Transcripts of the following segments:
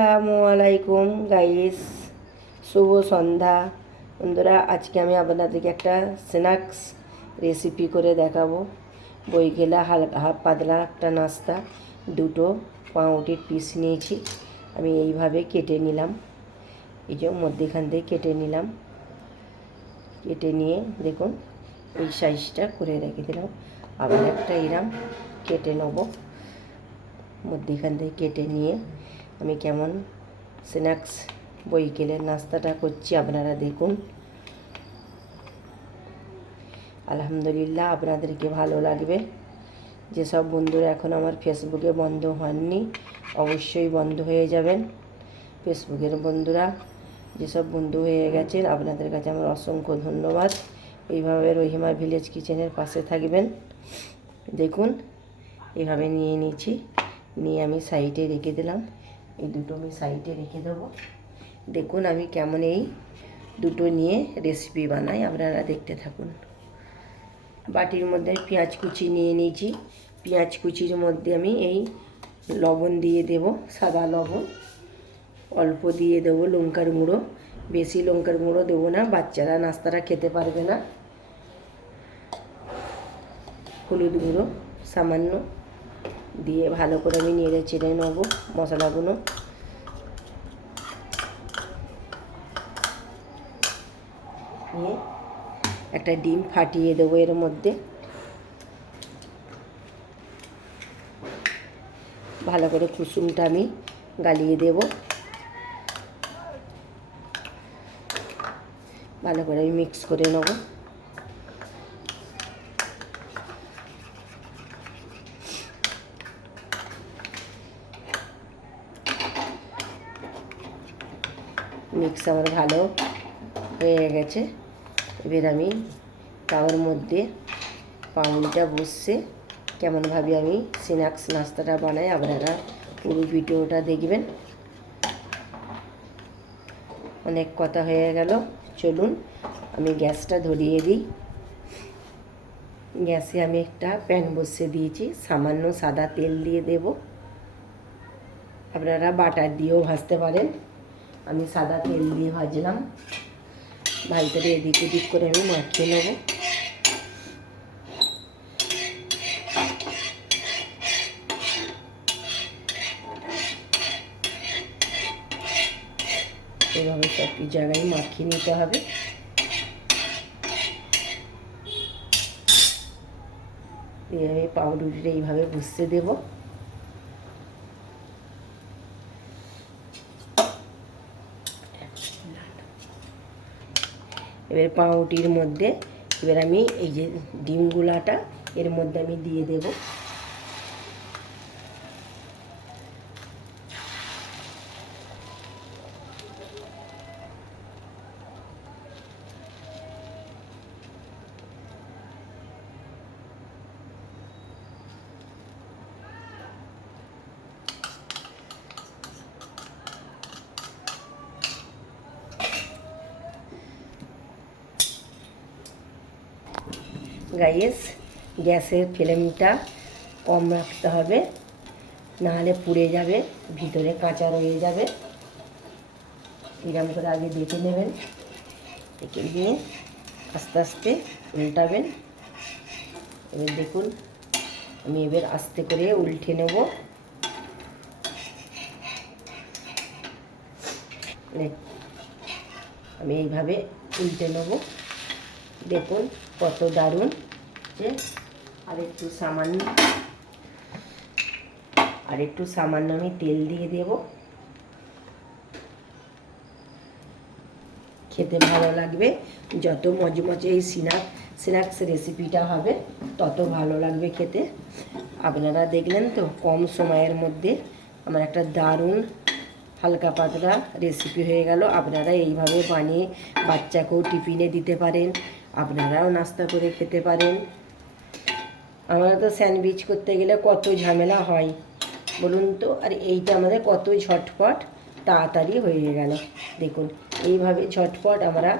আসসালামু আলাইকুম গাইস, শুভ সন্ধ্যা বন্ধুরা। আজকে আমি আপনাদেরকে একটা স্ন্যাক্স রেসিপি করে দেখাবো। বইকেলা হালকা পাতলা একটা নাস্তা। দুটো পাউরুটির পিস নিয়েছি, আমি এইভাবে কেটে নিলাম। এই যে মধ্যেখান থেকে কেটে নিলাম, কেটে নিয়ে দেখুন এই সাইজটা করে রেখে দিলাম। আবার একটা এরম কেটে নেব। মধ্যেখান থেকে কেটে নিয়ে আমি কেমন স্ন্যাক্স বইকেলের নাস্তাটা করছি আপনারা দেখুন। আলহামদুলিল্লাহ আপনাদেরকে ভালো লাগবে। যেসব বন্ধুরা এখন আমার ফেসবুকে বন্ধ হননি অবশ্যই বন্ধ হয়ে যাবেন। ফেসবুকের বন্ধুরা যেসব বন্ধু হয়ে গেছেন আপনাদের কাছে আমার অসংখ্য ধন্যবাদ। এইভাবে রহিমা ভিলেজ কিচেনের পাশে থাকবেন। দেখুন এভাবে নিয়ে নিয়েছি, নিয়ে আমি সাইডে রেখে দিলাম। এই দুটো আমি সাইডে রেখে দেবো। দেখুন আমি কেমন এই দুটো নিয়ে রেসিপি বানাই, আপনারা দেখতে থাকুন। বাটির মধ্যে পেঁয়াজ কুচি নিয়ে নিয়েছি। পেঁয়াজ কুচির মধ্যে আমি এই লবণ দিয়ে দেব, সাদা লবণ অল্প দিয়ে দেবো। লঙ্কার গুঁড়ো, বেশি লঙ্কার গুঁড়ো দেবো না, বাচ্চারা নাস্তাটা খেতে পারবে না। হলুদ গুঁড়ো সামান্য দিয়ে ভালো করে আমি নেড়ে চেড়ে নেব মশলাগুলো। নিয়ে একটা ডিম ফাটিয়ে দেবো এর মধ্যে। ভালো করে কুসুমটা আমি গালিয়ে দেব। ভালো করে আমি মিক্স করে নেব। মিক্স আমার ভালো হয়ে গেছে। এবার আমি তাওয়ার মধ্যে পাউরুটিটা বসছে কেমনভাবে আমি স্ন্যাক্স নাস্তাটা বানাই, আপনারা পুরো ভিডিওটা দেখবেন। অনেক কথা হয়ে গেল, চলুন আমি গ্যাসটা ধরিয়ে দিই। গ্যাসে আমি একটা প্যান বসিয়ে দিয়েছি, সামান্য সাদা তেল দিয়ে দেব। আপনারা বাটার দিয়েও ভাজতে পারেন, আমি সাদা তেল দিয়ে ভাজলাম। ভাজতে এদিক ওদিক করে আমি মাখিয়ে নেব। এভাবে সব জায়গায় মাখিয়ে নিতে হবে। দিয়ে আমি পাউরুটিটা এইভাবে বুঝতে দেব। এবার পাউরুটির মধ্যে এবার আমি এই যে ডিমগুলাটা এর মধ্যে আমি দিয়ে দেব। গাইস, গ্যাসের ফ্লেমটা কম রাখতে হবে, নাহলে পুড়ে যাবে, ভিতরে কাঁচা রয়ে যাবে। এরকম করে আগে দেখে নেবেন, দেখে নিয়ে আস্তে আস্তে উল্টাবেন। এবার দেখুন আমি এবার আস্তে করে উল্টে নেব। আমি এইভাবে উল্টে নেব। দেখুন কত দারুণ। যে আরেকটু সামান্য আমি তেল দিয়ে দেব। খেতে ভালো লাগবে, যত মজমজে এই স্ন্যাক্স রেসিপিটা হবে তত ভালো লাগবে খেতে। আপনারা দেখলেন তো কম সময়ের মধ্যে আমার একটা দারুণ হালকা পাতলা রেসিপি হয়ে গেল। আপনারা এইভাবে বানিয়ে বাচ্চাকেও টিফিনে দিতে পারেন, আপনারাও নাস্তা করে খেতে পারেন। আমরা তো স্যান্ডউইচ করতে গেলে কত ঝামেলা হয় বলুন তো, আর এইটা আমাদের কত ঝটপট তাড়াতাড়ি হয়ে গেল। দেখুন এইভাবে ঝটপট আমরা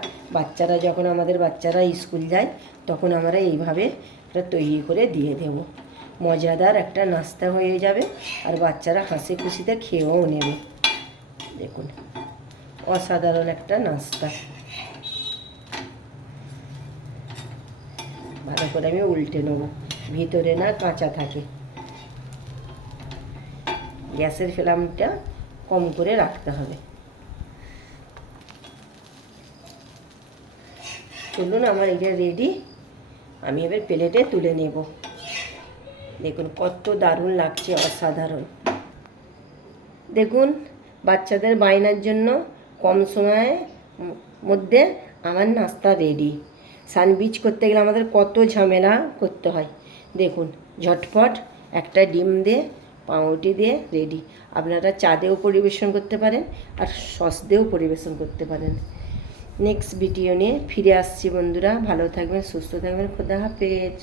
আমাদের বাচ্চারা স্কুল যায় তখন আমরা এইভাবে এটা তৈরি করে দিয়ে দেব। মজাদার একটা নাস্তা হয়ে যাবে, আর বাচ্চারা হাসি খুশিতে খেয়েও নেবে। দেখুন অসাধারণ একটা নাস্তা। ভালো করে আমি উল্টে নেবো, ভিতরে না কাঁচা থাকে। গ্যাসের ফ্লেমটা কম করে রাখতে হবে। চলুন, আমার এটা রেডি। আমি এবার প্লেটে তুলে নেব। দেখুন কত দারুণ লাগছে, অসাধারণ। দেখুন বাচ্চাদের বায়নার জন্য কম সময়ের মধ্যে আমার নাস্তা রেডি। স্যান্ডউইচ করতে গেলে আমাদের কত ঝামেলা করতে হয়। দেখুন ঝটপট একটা ডিম দিয়ে পাউরুটি দিয়ে রেডি। আপনারা চা দিয়েও পরিবেশন করতে পারেন আর সস দিয়েও পরিবেশন করতে পারেন। নেক্সট ভিডিও নিয়ে ফিরে আসছি বন্ধুরা। ভালো থাকবেন, সুস্থ থাকবেন। খোদা হাফেজ।